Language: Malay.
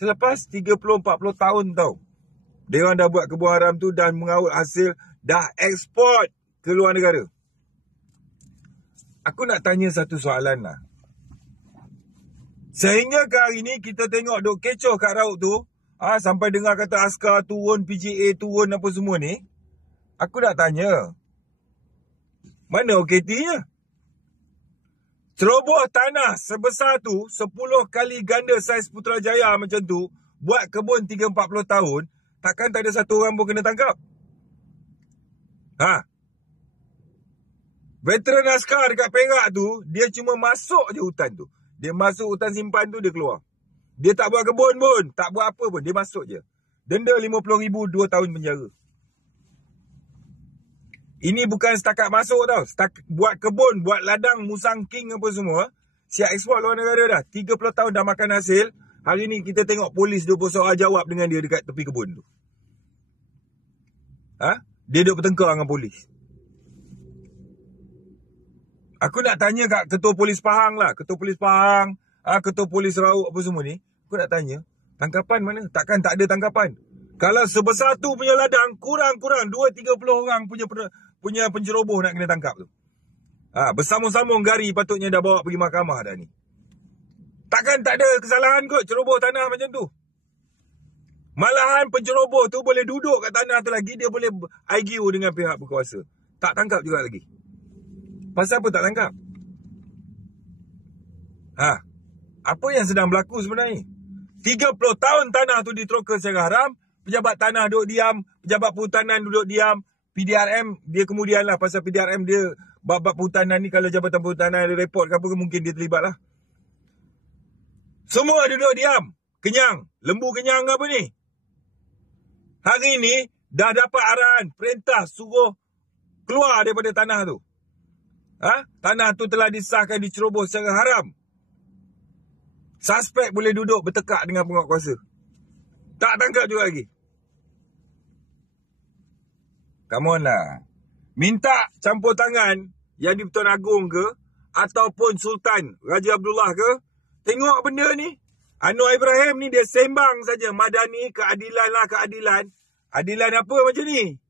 Selepas 30-40 tahun tau, dia orang dah buat kebun haram tu dan mengaut hasil, dah ekspor ke luar negara. Aku nak tanya satu soalan lah. Sehingga ke hari ni kita tengok duk kecoh kat Rauk tu, sampai dengar kata askar turun, PGA turun apa semua ni. Aku nak tanya, mana OKT-nya? Ceroboh tanah sebesar tu, 10 kali ganda saiz Putrajaya macam tu, buat kebun 30-40 tahun, takkan tak ada satu orang pun kena tangkap? Veteran askar dekat Perak tu, dia cuma masuk je hutan tu. Dia masuk hutan simpan tu, dia keluar. Dia tak buat kebun pun, tak buat apa pun, dia masuk je. Denda RM50,000, 2 tahun penjara. Ini bukan setakat masuk tau. Buat kebun, buat ladang, musang king apa semua. Siap ekspor luar negara dah. 30 tahun dah makan hasil. Hari ni kita tengok polis 20 soal jawab dengan dia dekat tepi kebun tu. Dia duduk bertengkar dengan polis. Aku nak tanya kat ketua polis Pahang lah. Ketua polis Pahang, ketua polis Rauk apa semua ni. Aku nak tanya, tangkapan mana? Takkan tak ada tangkapan. Kalau sebesar tu punya ladang, kurang-kurang 2-30 orang punya penceroboh nak kena tangkap tu. Bersambung-sambung gari patutnya dah bawa pergi mahkamah dah ni. Takkan tak ada kesalahan kot ceroboh tanah macam tu. Malahan penceroboh tu boleh duduk kat tanah tu lagi, dia boleh argue dengan pihak berkuasa. Tak tangkap juga lagi. Pasal apa tak tangkap? Apa yang sedang berlaku sebenarnya? 30 tahun tanah tu diteroka secara haram, pejabat tanah duduk diam, pejabat perhutanan duduk diam, PDRM dia kemudian lah, pasal PDRM dia bab-bab perhutanan ni, kalau Jabatan Perhutanan ada report ke apa ke, mungkin dia terlibat lah. Semua duduk diam, kenyang, lembu kenyang apa ni. Hari ni dah dapat arahan, perintah suruh keluar daripada tanah tu. Tanah tu telah disahkan diceroboh secara haram. Suspek boleh duduk bertekak dengan penguatkuasa. Tak tangkap juga lagi. Come on lah. Minta campur tangan yang di Pertuan Agong ke, ataupun Sultan Raja Abdullah ke, tengok benda ni. Anwar Ibrahim ni dia sembang saja, madani, keadilan lah, keadilan. Adilan apa macam ni?